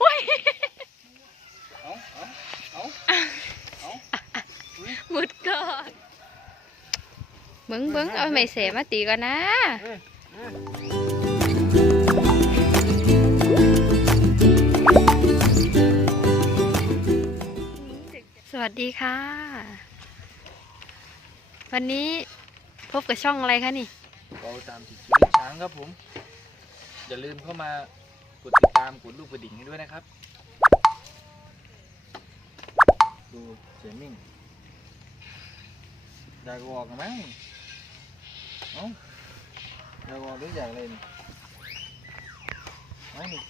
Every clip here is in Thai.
โอ้ยเอาเอาเอาเอามุดก่อนเบิ้งเบิ้งเอาไม่เสมาตีก่อนนะสวัสดีค่ะ วันนี้พบกับช่องอะไรคะนี่เราตามติดชีวิตช้างครับผม อย่าลืมเข้ามา กดติดตามกดลูกกระดิ่งให้ด้วยนะครับ ดูเสียมิ่งอยากออกกันไหมเอ้าอยากออกหรืออยากอะไรนี่ไม่นี่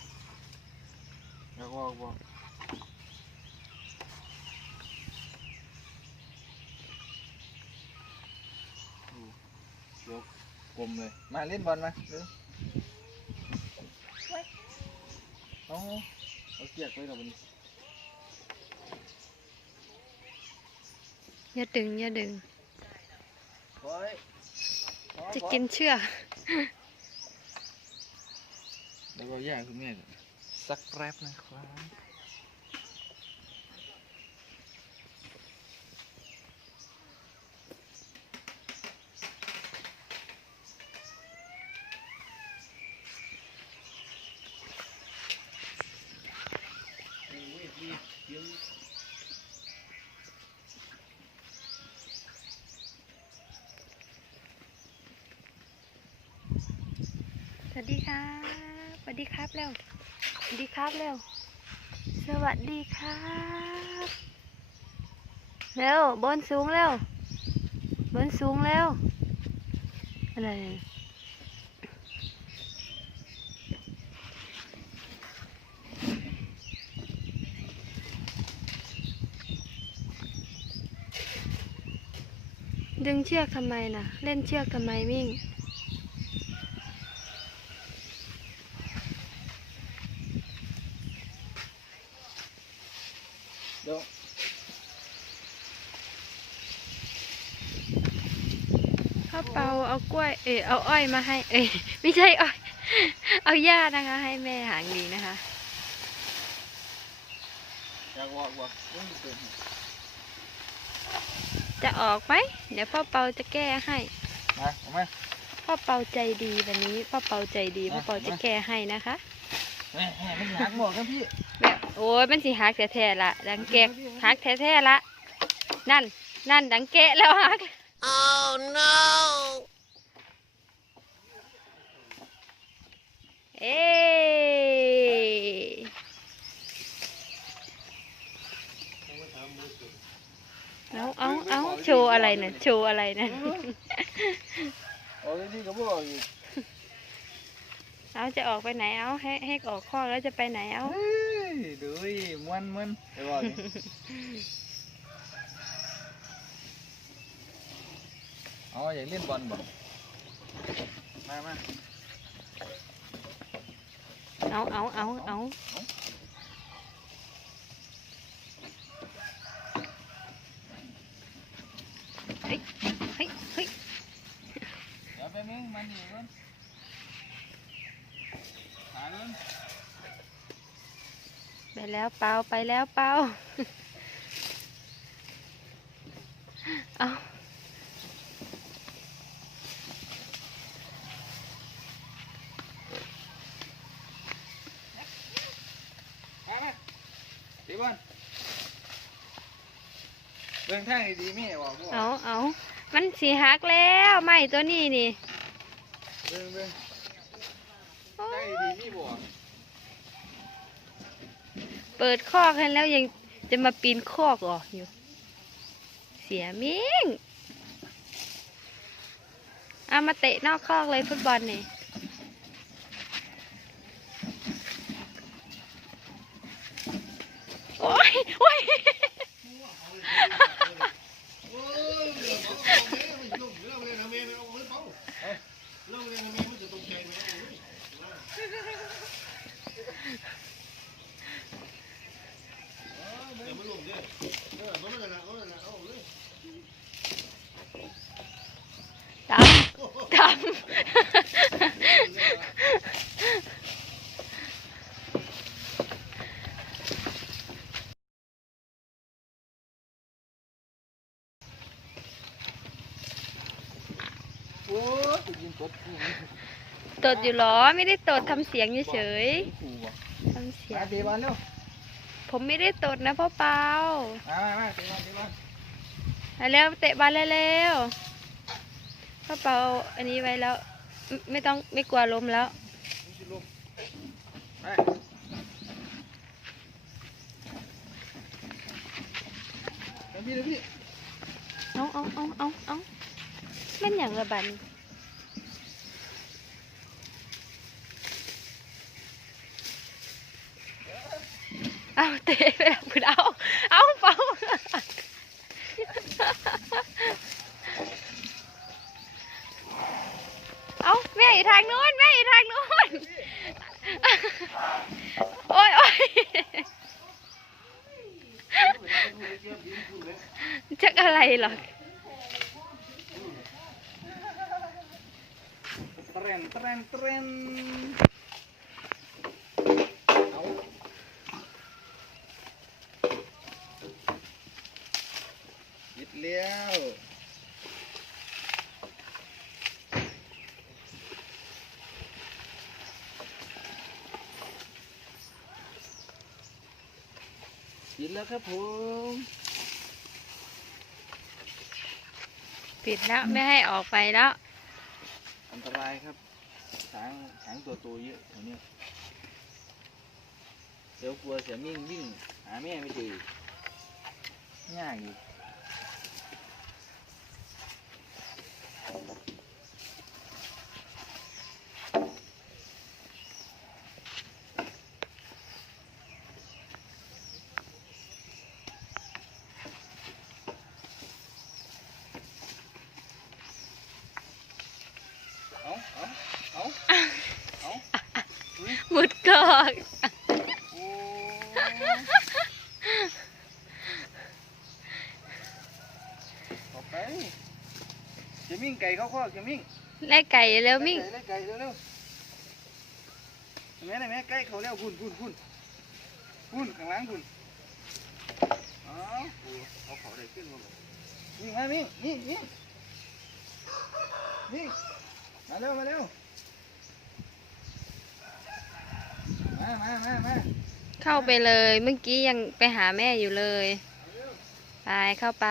อยากออกบอกดูยกกลมเลย มาเล่นบอลมาเร็ว เอาเอาเกียกไว้กับมันอย่าดึงอย่าดึงโอ้ยจะกินเชือก แล้วก็ย่างคุณแม่ก่อนสักแป๊บนะครับ ครับสวัสดีครับเร็วสวัสดีครับเร็ว สวัสดีครับเร็วบนสูงเร็วบนสูงเร็วอะไรดึงเชือกทำไมน่ะ เล่นเชือกทำไมมิ่ง เดี๋ยวพ่อเปาเอากล้วย เออเอาอ้อยมาให้ เอ้ยไม่ใช่อ้อย เอาหญ้านะคะ ให้แม่หางดีนะคะอยากออกบอกเรื่องเกิดเหตุจะออกไหมเดี๋ยวพ่อเปาจะแก้ให้มาเอามาพ่อเปาใจดีวันนี้พ่อเปาใจดีพ่อเปาอะจะมาแก้ให้นะคะ แม่แม่ไม่อยากบอกครับพี่แบบโอ้ยมันสิหักแท้ๆละดังแกกหักแท้ๆละนั่น นั่นดังแกะแล้วหัก oh no เอ้เอาเอาเอาโชว์อะไรน่ะโชว์อะไรน่ะโอ้ยนี่ก็บอกอยู่เอาจะออกไปไหนเอาให้ให้ออกข้อกแล้วจะไปไหนเอา เฮ้ยดูดิม้วนม้วนไปบอกอยู่อ๋ออยากเล่นบอลบอกมามาเอาเอาเอาเอาเฮ้ยเฮ้ยเฮ้ยเดี๋ยวไปมึงมันนี่ก่อนหาเงิน ไป แล้วเปาไปแล้วเปาเอาตีบอลเบิ่งทางดีๆแม่บอกบ่เอาเอามันสีหักแล้วไม่ตัวนี้นี่เบิ่งเบิ่งโอ้ทางดีๆมีบ่ เปิดคอกให้แล้วยังจะมาปีนคอกเหรออยู่ เสียมิ่งเอามาเตะนอกคอกเลยฟุตบอลนี่โอ้ยโอ้ย ดำดำ ตดคู่นี่ ต ดอยู่เหรอ ไม่ได้ตดทำเสียงเฉยคู่บ่ๆทำเสียมางเตะบอลเร็วผมไม่ได้ตดนะพ่อเปามามามาเตะบอลเตะบอลมาเร็วเตะบอลเร็วๆพ่อเปาอันนี้ไว้แล้ว ไม่ไม่ต้องไม่กลัวล้มแล้วนี่คือลมไปเดี๋ยวพี่เดี๋ยวพี่ เอาเอาเอาเอาเอาแม่นอย่างระบันเอาเตะไปแล้วคุณเอาเอาเปาเอาแม่อยู่ทางนู้นแม่อยู่ทางนู้นโอ้ยโอ้ยจักอะไรหรอเตรนเตรนเตรนเอา ยิดเลี้ยวยิดแล้วครับผมปิดแล้วไม่ให้ออกไปแล้ว อันตรายครับช้างช้างตัวโตเยอะแถวเนี้ยเดี๋ยวกลัวเสียมิ่งวิ่งหาแม่ไม่เจอยากอยู่ เอาเอาเอาเอา มุดกอกโอ้ออกไปเจะมิ่งไก่เข้าคอกเจะมิ่งไล่ไก่เร็วมิ่งไล่ไก่เร็วเร็วเห็นไหมเห็นไหมใกล้เขาแล้วคุณคุณคุณคุณข้างหล่างคุณอ๋อโอ้เอาเขาได้ขึ้นมาบ่มิ่งมามิ่งมิ่งมิ่งมิ่งมาเร็วมาเร็ว มามามาเข้าไปเลย เมื่อกี้ยังไปหาแม่อยู่เลย ไปเข้าไป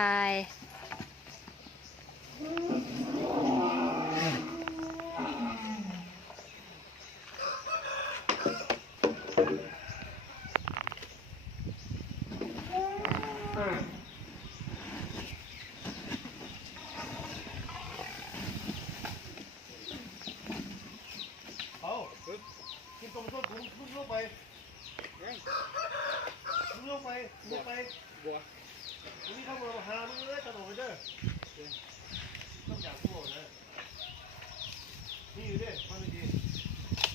เอาปึ๊บกินตรงต้นถุงลุกลงไปเองลุกลงไปลุกไป บัว วันนี้เขาบอกว่าหามึงเลยตลอดไปเด้อเองต้องอยากพูดนะนี่อยู่ดิมันไม่ดี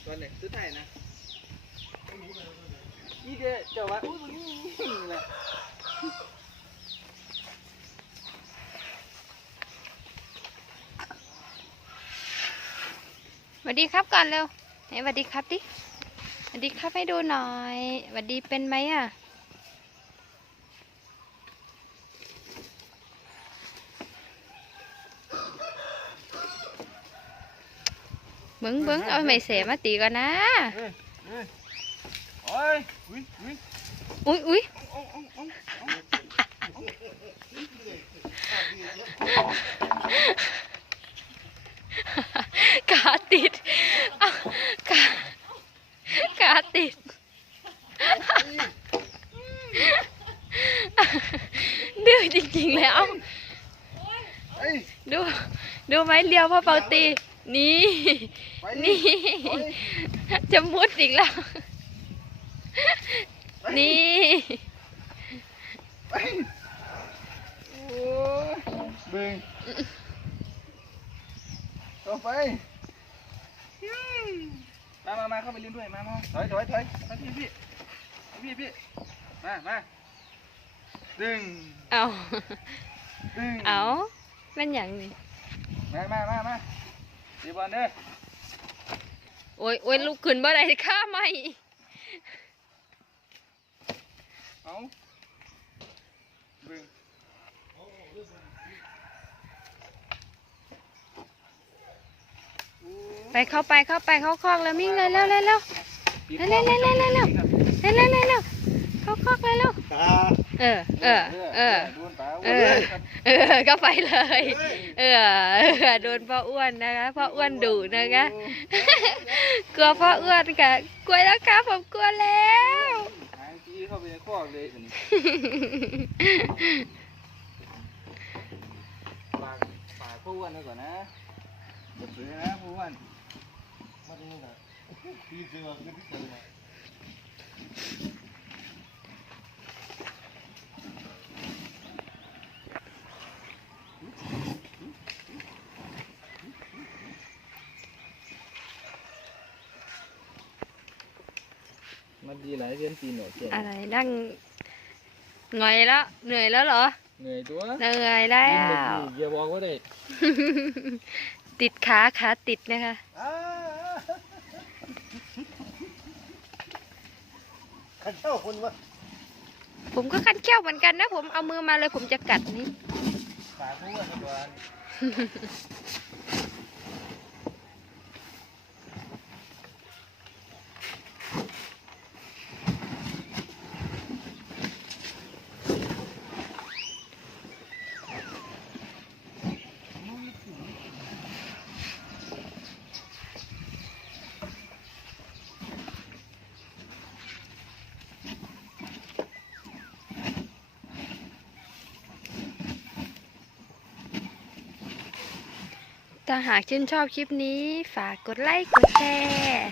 ตัวไหนตัวไทยนะนี่เดียเจ้าว่าอุ้ยนี่แหละสวัสดีครับก่อนเร็วไหนสวัสดีครับดิสวัสดีครับให้ดูหน่อยสวัสดีเป็นไหมอะ เบิ้งเบิ้งเอาไม่เสมาตีก่อนนะเอ้ยเอ้ยโอ้ยอุ้ยอุ้ยอุ้ยอุ้ยเอาเอาเอาเอากาติดอ้าวกากาติดดื้อจริงๆแล้วเอ้ยดู ดูไหมเลี้ยวพ่อเปาตี นี่ไป นี่โอ้ยจะมุดอีกแล้วไปนี่ไปโอ้ยเบิ่งต่อไป มามามาเข้าไปเล่นด้วย มามาถอยถอยถอยมาพี่พี่พี่พี่มามาดึง เอาดึง เอามันอย่างนี้มามามามาตีบอลเด้อ โอ้ยโอ้ยลุกขึ้นบ่ได้ข้าไม่เอาเบิ่งโอ้ไปเข้าไปเข้าไปเข้าคอกแล้วมิ่งเลยเร็วเร็วเร็วเร็วเร็วเร็วเร็วเร็วเร็วเร็วเร็วเร็วเข้าคอกเลยเร็วตาเออเออเออโดนปลา เออ เออ ก็ไปเลยเออเออ โดนพ่ออ้วนนะคะพ่ออ้วนดุนะคะ กลัวพ่ออ้วนค่ะ กลัวแล้วครับผมกลัวแล้วหางจี้เข้าไปในคอกเลยอันนี้ปากปากผู้อ้วนไว้ก่อนนะเดี๋ยวเสือนะผู้อ้วนมาตรงนี้นะพี่เสือขึ้นที่เสือ มามันดีหลายเดือนปีหน่อยเก่งอะไรนั่งหงอยแล้ว เหนื่อยแล้วเหรอ เหนื่อยตัวเหนื่อยแล้กินหมดวอยู่อย่าบอกว่าได้ ติดขาขาติดนะคะอ้าขันเจ้าคนวะผมก็คันเขี้ยวเหมือนกันนะ ผมเอามือมาเลยผมจะกัดนี่ปากผู้อ้วนไว้ก่อน ถ้าหากชื่นชอบคลิปนี้ ฝากกดไลค์กดแชร์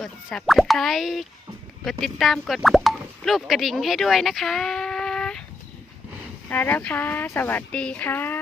กด subscribe กดติดตามกดรูปกระดิ่งให้ด้วยนะคะลาแล้วค่ะ สวัสดีค่ะ